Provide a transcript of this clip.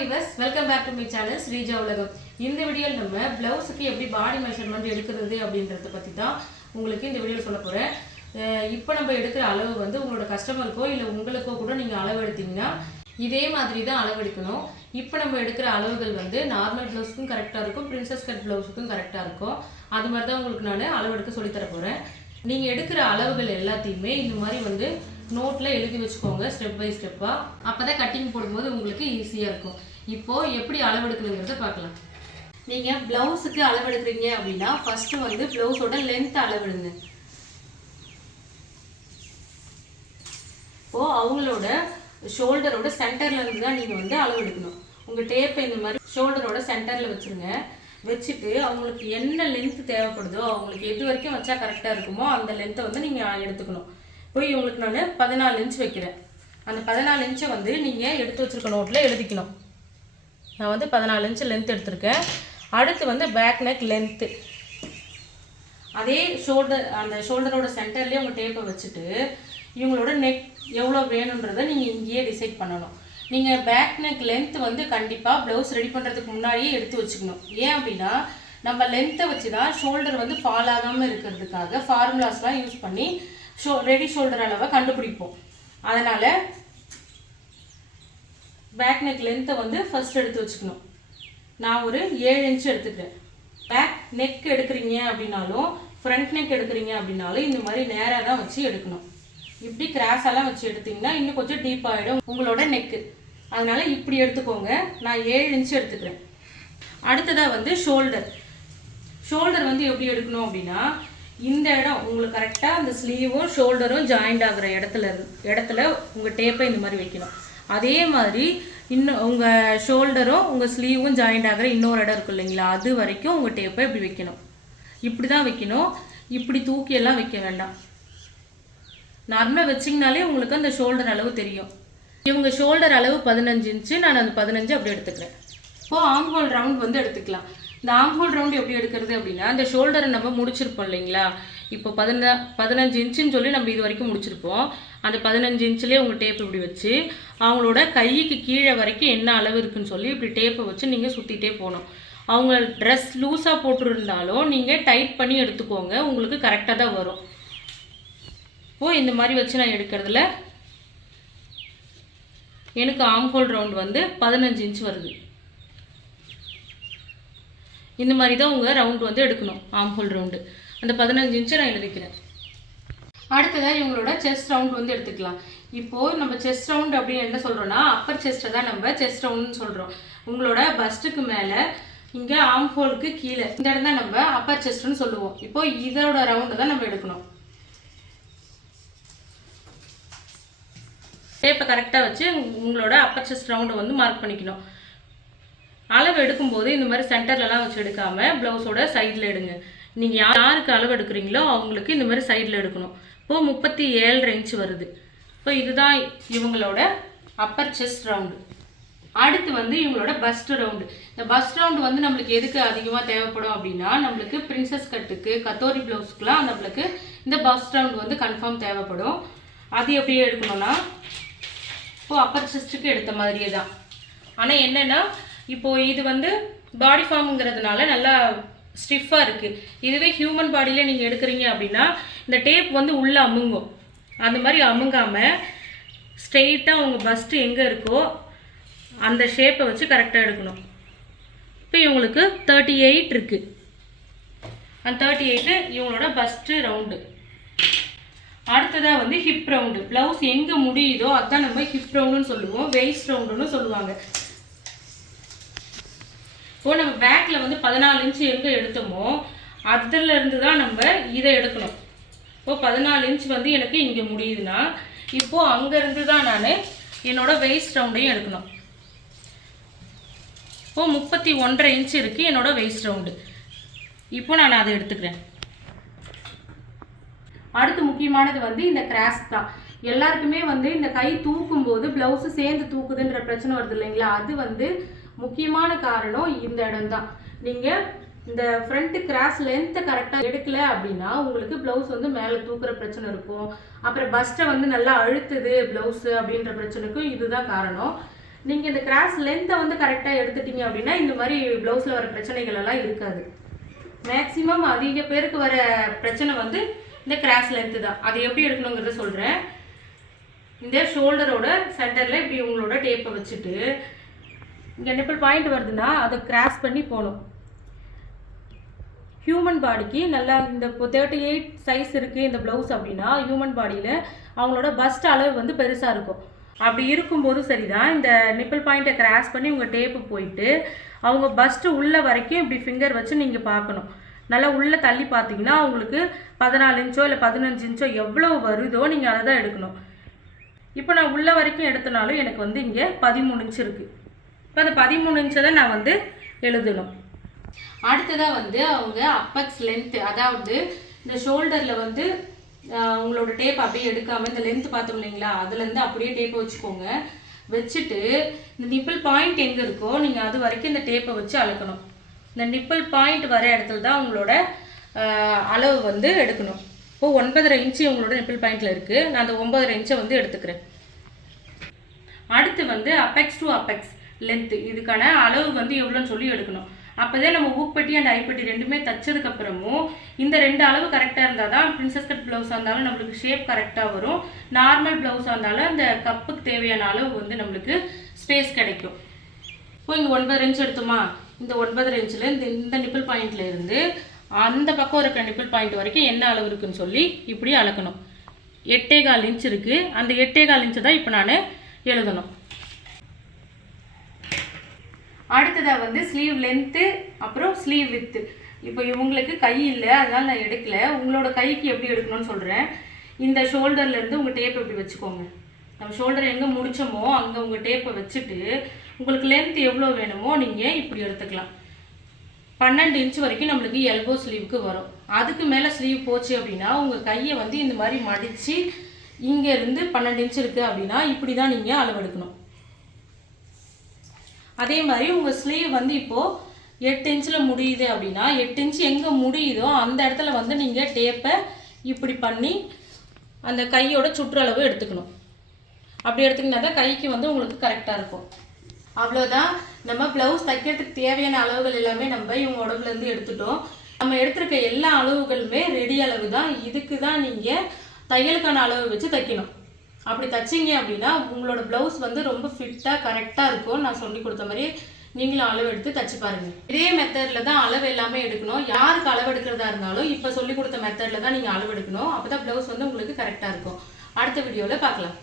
Viewers welcome back to my channel Sreeja Ulagam இந்த வீடியோவில் நம்ம ப்ளவுஸுக்கு எப்படி பாடி மெஷர்மெண்ட் எடுக்கிறது அப்படின்றத பற்றி தான் உங்களுக்கு இந்த வீடியோவில் சொல்ல போகிறேன் இப்போ நம்ம எடுக்கிற அளவு வந்து உங்களோட கஸ்டமருக்கோ இல்லை உங்களுக்கோ கூட நீங்கள் அளவு எடுத்தீங்கன்னா இதே மாதிரி தான் அளவு எடுக்கணும். இப்போ நம்ம எடுக்கிற அளவுகள் வந்து நார்மல் ப்ளவுஸுக்கும் கரெக்டாக இருக்கும் பிரின்சஸ் கட் ப்ளவுஸுக்கும் கரெக்டாக இருக்கும். அது மாதிரி தான் உங்களுக்கு நான் அளவு எடுக்க சொல்லித்தர போகிறேன் நீங்கள் எடுக்கிற அளவுகள் எல்லாத்தையுமே இந்த மாதிரி வந்து நோட்டில் எழுதி வச்சுக்கோங்க ஸ்டெப் பை ஸ்டெப்பாக அப்போ தான் கட்டிங் போடும்போது உங்களுக்கு ஈஸியாக இருக்கும். இப்போது எப்படி அளவெடுக்கணுங்கிறத பார்க்கலாம். நீங்கள் ப்ளவுஸுக்கு அளவெடுக்கிறீங்க அப்படின்னா ஃபஸ்ட்டு வந்து ப்ளவுஸோட லென்த் அளவெடுங்க. இப்போது அவங்களோட ஷோல்டரோட சென்டர்லேருந்து தான் நீங்கள் வந்து அளவெடுக்கணும். உங்கள் டேப்பை இந்த மாதிரி ஷோல்டரோட சென்டரில் வச்சுருங்க. வச்சுட்டு அவங்களுக்கு என்ன லென்த் தேவைப்படுதோ அவங்களுக்கு எது வரைக்கும் வச்சா கரெக்டாக இருக்குமோ அந்த லென்த்தை வந்து நீங்கள் எடுத்துக்கணும். போய் இவங்களுக்கு நான் பதினாலு இன்ச் வைக்கிறேன். அந்த பதினாலு இன்ச்சை வந்து நீங்கள் எடுத்து வச்சிருக்க நோட்டில் எழுதிக்கணும். நான் வந்து பதினாலு இன்ச்சு லென்த் எடுத்திருக்கேன். அடுத்து வந்து பேக் நெக் லென்த்து அதே ஷோல்டர் அந்த ஷோல்டரோட சென்டர்லேயே உங்கள் டேப்பை வச்சுட்டு இவங்களோட நெக் எவ்வளோ வேணுன்றதை நீங்கள் இங்கேயே டிசைட் பண்ணணும். நீங்கள் பேக் நெக் லென்த் வந்து கண்டிப்பாக ப்ளவுஸ் ரெடி பண்ணுறதுக்கு முன்னாடியே எடுத்து வச்சுக்கணும். ஏன் அப்படின்னா நம்ம லென்த்தை வச்சு தான் ஷோல்டர் வந்து ஃபால் ஆகாமல் இருக்கிறதுக்காக ஃபார்முலாஸ்லாம் யூஸ் பண்ணி ஷோ ரெடி ஷோல்டர் அளவை கண்டுபிடிப்போம். அதனால் பேக் நெக் லென்த்தை வந்து ஃபஸ்ட் எடுத்து வச்சுக்கணும். நான் ஒரு ஏழு இன்ச்சு எடுத்துக்கிறேன். பேக் நெக் எடுக்கிறீங்க அப்படின்னாலும் ஃப்ரண்ட் நெக் எடுக்கிறீங்க அப்படின்னாலும் இந்த மாதிரி நேராக தான் வச்சு எடுக்கணும். இப்படி கிராஸெல்லாம் வச்சு எடுத்தீங்கன்னா இன்னும் கொஞ்சம் டீப் ஆகிடும் உங்களோட நெக்கு அதனால் இப்படி எடுத்துக்கோங்க. நான் ஏழு இன்ச்சு எடுத்துக்கிறேன். அடுத்ததாக வந்து ஷோல்டர் ஷோல்டர் வந்து எப்படி எடுக்கணும் அப்படின்னா இந்த இடம் உங்களுக்கு கரெக்டாக அந்த ஸ்லீவும் ஷோல்டரும் ஜாயிண்ட் ஆகிற இடத்துல இடத்துல உங்கள் டேப்பை இந்த மாதிரி வைக்கணும். அதே மாதிரி இன்னும் உங்கள் ஷோல்டரும் உங்கள் ஸ்லீவும் ஜாயிண்ட் ஆகுற இன்னொரு இடம் இருக்கும் இல்லைங்களா? அது வரைக்கும் உங்கள் டேப்பை இப்படி வைக்கணும். இப்படி தான் வைக்கணும். இப்படி தூக்கி எல்லாம் வைக்க வேண்டாம். நார்மலாக வச்சிங்கனாலே உங்களுக்கு அந்த ஷோல்டர் அளவு தெரியும். இவங்க ஷோல்டர் அளவு பதினஞ்சு இன்ச்சு நான் அந்த பதினஞ்சு அப்படி எடுத்துக்கிறேன். இப்போது ஆம் ரவுண்ட் வந்து எடுத்துக்கலாம். இந்த ஆம் ரவுண்ட் எப்படி எடுக்கிறது அப்படின்னா இந்த ஷோல்டரை நம்ம முடிச்சிருப்போம் இல்லைங்களா? இப்போ பதின பதினஞ்சு இன்ச்சுன்னு சொல்லி நம்ம இது வரைக்கும் முடிச்சிருப்போம். அந்த பதினஞ்சு இன்ச்சுலேயே உங்கள் டேப் இப்படி வச்சு அவங்களோட கைக்கு கீழே வரைக்கும் என்ன அளவு இருக்குன்னு சொல்லி இப்படி டேப்பை வச்சு நீங்கள் சுற்றிட்டே போகணும். அவங்க ட்ரெஸ் லூஸாக போட்டுருந்தாலும் நீங்கள் டைட் பண்ணி எடுத்துக்கோங்க. உங்களுக்கு கரெக்டாக தான் வரும். ஓ இந்த மாதிரி வச்சு நான் எடுக்கிறதுல எனக்கு ஆம்ஹோல் ரவுண்ட் வந்து பதினஞ்சு இன்ச் வருது. இந்த மாதிரி தான் உங்கள் ரவுண்டு வந்து எடுக்கணும் ஆம்ஹோல் ரவுண்டு அந்த பதினஞ்சு இன்ச்சு நான் எழுதிக்கிறேன். அடுத்ததாக இவங்களோட செஸ்ட் ரவுண்ட் வந்து எடுத்துக்கலாம். இப்போது நம்ம செஸ்ட் ரவுண்ட் அப்படின்னு என்ன சொல்கிறோன்னா அப்பர் செஸ்ட்டை தான் நம்ம செஸ்ட் ரவுண்ட்னு சொல்கிறோம் உங்களோட பஸ்ட்டுக்கு மேலே இங்கே ஆம்ஹோலுக்கு கீழே இந்த இடம் தான் நம்ம அப்பர் செஸ்ட்னு சொல்லுவோம். இப்போ இதோட ரவுண்டை தான் நம்ம எடுக்கணும். டேப்பை கரெக்டாக வச்சு உங்களோட அப்பர் செஸ்ட் ரவுண்டை வந்து மார்க் பண்ணிக்கணும். அளவு எடுக்கும்போது இந்த மாதிரி சென்டர்லலாம் வச்சு எடுக்காமல் ப்ளவுஸோட சைடில் எடுங்க. நீங்கள் யாருக்கு அளவு எடுக்கிறீங்களோ அவங்களுக்கு இந்த மாதிரி சைடில் எடுக்கணும். இப்போது முப்பத்தி ஏழு இன்ச் வருது. இப்போ இதுதான் இவங்களோட அப்பர் செஸ்ட் ரவுண்டு அடுத்து வந்து இவங்களோட பஸ்ட் ரவுண்டு இந்த பஸ்ட் ரவுண்டு வந்து நம்மளுக்கு எதுக்கு அதிகமாக தேவைப்படும் அப்படின்னா நம்மளுக்கு பிரின்சஸ் கட்டுக்கு கத்தோரி ப்ளவுஸ்க்குலாம் நம்மளுக்கு இந்த பஸ்ட் ரவுண்டு வந்து கன்ஃபார்ம் தேவைப்படும். அது எப்படி எடுக்கணும்னா இப்போது அப்பர் செஸ்ட்டுக்கு எடுத்த மாதிரியே தான். ஆனால் என்னென்னா இப்போ இது வந்து பாடி ஃபார்முங்கிறதுனால நல்லா ஸ்டிஃபாக இருக்குது இதுவே ஹியூமன் பாடியில் நீங்கள் எடுக்கிறீங்க அப்படின்னா இந்த டேப் வந்து உள்ளே அமுங்கும். அந்த மாதிரி அமுங்காமல் ஸ்ட்ரெயிட்டாக உங்கள் பஸ்ட்டு எங்கே இருக்கோ அந்த ஷேப்பை வச்சு கரெக்டாக எடுக்கணும். இப்போ இவங்களுக்கு தேர்ட்டி எயிட் இருக்குது அந்த தேர்ட்டி எயிட்டு இவங்களோட பஸ்ட்டு ரவுண்டு அடுத்ததாக வந்து ஹிப் ரவுண்டு ப்ளவுஸ் எங்கே முடியுதோ அதான் நம்ம ஹிப் ரவுண்டுன்னு சொல்லுவோம். வெயிஸ்ட் ரவுண்டுன்னு சொல்லுவாங்க. இப்போ நம்ம பேக்கில் வந்து பதினாலு இன்ச்சு எங்கே எடுத்தோமோ அதுல இருந்து தான் நம்ம இதை எடுக்கணும். இப்போது பதினாலு இன்ச் வந்து எனக்கு இங்கே முடியுதுன்னா இப்போது அங்கேருந்து தான் நான் என்னோடய வெயிஸ்ட் ரவுண்டையும் எடுக்கணும். இப்போது முப்பத்தி ஒன்றரை இன்ச் இருக்குது என்னோட வெயிஸ்ட் ரவுண்டு இப்போ நான் அதை எடுத்துக்கிறேன். அடுத்து முக்கியமானது வந்து இந்த கிராஸ் தான். எல்லாருக்குமே வந்து இந்த கை தூக்கும் போது ப்ளவுஸு சேர்ந்து தூக்குதுன்ற பிரச்சனை வருது இல்லைங்களா? அது வந்து முக்கியமான காரணம் இந்த இடம் தான் நீங்கள் இந்த ஃப்ரண்ட் கிராஸ் லென்த்தை கரெக்டாக எடுக்கல அப்படின்னா உங்களுக்கு ப்ளவுஸ் வந்து மேலே தூக்குற பிரச்சனை இருக்கும். அப்புறம் பஸ்ட்டை வந்து நல்லா அழுத்துது ப்ளவுஸு அப்படின்ற பிரச்சனைக்கும் இதுதான் காரணம். நீங்கள் இந்த கிராஸ் லென்த்தை வந்து கரெக்டாக எடுத்துட்டீங்க அப்படின்னா இந்த மாதிரி ப்ளவுஸில் வர பிரச்சனைகள் எல்லாம் இருக்காது. மேக்ஸிமம் அதிக பேருக்கு வர பிரச்சனை வந்து இந்த கிராஸ் லென்த்து தான். அது எப்படி எடுக்கணுங்கிறத சொல்கிறேன் இந்த ஷோல்டரோட சென்டரில் இப்படி உங்களோட டேப்பை வச்சுட்டு இங்கே நிப்பிள் பாயிண்ட் வருதுன்னா அதை கிராஸ் பண்ணி போகணும். ஹியூமன் பாடிக்கு நல்லா இந்த இப்போ தேர்ட்டி எயிட் சைஸ் இருக்குது இந்த ப்ளவுஸ் அப்படின்னா ஹியூமன் பாடியில் அவங்களோட பஸ்ட் அளவு வந்து பெருசாக இருக்கும். அப்படி இருக்கும்போது சரிதான் இந்த நிப்பிள் பாயிண்ட்டை கிராஸ் பண்ணி உங்கள் டேப்பு போயிட்டு அவங்க பஸ்ட்டு உள்ள வரைக்கும் இப்படி ஃபிங்கர் வச்சு நீங்கள் பார்க்கணும். நல்லா உள்ளே தள்ளி பார்த்தீங்கன்னா அவங்களுக்கு பதினாலு இன்ச்சோ இல்லை பதினஞ்சு இன்ச்சோ எவ்வளோ வருதோ நீங்கள் அதை தான் எடுக்கணும். இப்போ நான் உள்ள வரைக்கும் எடுத்தனாலும் எனக்கு வந்து இங்கே பதிமூணு இன்ச்சு இருக்குது இப்போ அந்த பதிமூணு இன்ச்சை தான் நான் வந்து எழுதணும். அடுத்ததாக வந்து அவங்க அப்பக்ஸ் லென்த்து அதாவது இந்த ஷோல்டரில் வந்து உங்களோட டேப் அப்படியே எடுக்காமல் இந்த லென்த் பார்த்தோம் இல்லைங்களா? அதுலேருந்து அப்படியே டேப்பை வச்சுக்கோங்க. வச்சுட்டு இந்த நிப்பிள் பாயிண்ட் எங்கே இருக்கோ நீங்கள் அது வரைக்கும் இந்த டேப்பை வச்சு அழுக்கணும். இந்த நிப்பிள் பாயிண்ட் வர இடத்துல தான் உங்களோட அளவு வந்து எடுக்கணும். இப்போ ஒன்பதரை இன்ச்சு உங்களோட நிப்பிள் பாயிண்ட்டில் இருக்குது நான் அந்த ஒன்பதரை இன்ச்சை வந்து எடுத்துக்கிறேன். அடுத்து வந்து அப்பெக்ஸ் டு அப்பெக்ஸ் லென்த்து இதுக்கான அளவு வந்து எவ்வளோன்னு சொல்லி எடுக்கணும். அப்போதே நம்ம ஊப்பட்டி அண்ட் ஐப்பட்டி ரெண்டுமே தைச்சதுக்கப்புறமும் இந்த ரெண்டு அளவு கரெக்டாக இருந்தால் தான் பிரின்சஸ் கட் ப்ளவுஸாக இருந்தாலும் நம்மளுக்கு ஷேப் கரெக்டாக வரும். நார்மல் ப்ளவுஸாக இருந்தாலும் அந்த கப்புக்கு தேவையான அளவு வந்து நம்மளுக்கு ஸ்பேஸ் கிடைக்கும். இப்போ இங்கே ஒன்பது இன்ச் எடுத்துமா? இந்த ஒன்பது இன்ச்சில் இந்த இந்த நிப்பிள் பாயிண்ட்ல இருந்து அந்த பக்கம் இருக்கிற நிப்பிள் பாயிண்ட் வரைக்கும் என்ன அளவு இருக்குன்னு சொல்லி இப்படி அளக்கணும். எட்டே கால் இன்ச் இருக்குது அந்த எட்டே கால் இன்ச்சு தான் இப்போ நான் எழுதணும். அடுத்ததாக வந்து ஸ்லீவ் லென்த்து அப்புறம் ஸ்லீவ் வித்து இப்போ இவங்களுக்கு கை இல்லை அதனால் நான் எடுக்கல. உங்களோட கைக்கு எப்படி எடுக்கணும்னு சொல்கிறேன் இந்த ஷோல்டர்லேருந்து உங்கள் டேப் இப்படி வச்சுக்கோங்க. நம்ம ஷோல்டர் எங்கே முடிச்சோமோ அங்கே உங்கள் டேப்பை வச்சுட்டு உங்களுக்கு லென்த் எவ்வளோ வேணுமோ நீங்கள் இப்படி எடுத்துக்கலாம். பன்னெண்டு இன்ச் வரைக்கும் நம்மளுக்கு எல்போ ஸ்லீவுக்கு வரும். அதுக்கு மேலே ஸ்லீவ் போச்சு அப்படின்னா உங்கள் கையை வந்து இந்த மாதிரி மடித்து இங்கேருந்து பன்னெண்டு இன்ச் இருக்குது அப்படின்னா இப்படி தான் நீங்கள் அளவெடுக்கணும். அதே மாதிரி உங்கள் ஸ்லீவ் வந்து இப்போது எட்டு இன்ச்சில் முடியுது அப்படின்னா எட்டு இன்ச் எங்கே முடியுதோ அந்த இடத்துல வந்து நீங்கள் டேப்பை இப்படி பண்ணி அந்த கையோட சுற்றளவு எடுத்துக்கணும். அப்படி எடுத்துக்கினா தான் கைக்கு வந்து உங்களுக்கு கரெக்டாக இருக்கும். அவ்வளோதான் நம்ம ப்ளவுஸ் தைக்கிறதுக்கு தேவையான அளவுகள் எல்லாமே நம்ம இவங்க உடம்புலேருந்து எடுத்துட்டோம். நம்ம எடுத்திருக்க எல்லா அளவுகளுமே ரெடி அளவு தான் இதுக்கு தான் நீங்கள் தையலுக்கான அளவு வச்சு தைக்கணும். அப்படி தைச்சிங்க அப்படின்னா உங்களோட ப்ளவுஸ் வந்து ரொம்ப ஃபிட்டாக கரெக்டாக இருக்கும். நான் சொல்லி கொடுத்த மாதிரி நீங்களும் அளவு எடுத்து தச்சு பாருங்க. இதே மெத்தடில் தான் அளவு எல்லாமே எடுக்கணும். யாருக்கு அளவு எடுக்கிறதா இருந்தாலும் இப்போ சொல்லி கொடுத்த மெத்தடில் தான் நீங்கள் அளவு எடுக்கணும். அப்போ தான் ப்ளவுஸ் வந்து உங்களுக்கு கரெக்டாக இருக்கும். அடுத்த வீடியோவில் பார்க்கலாம்.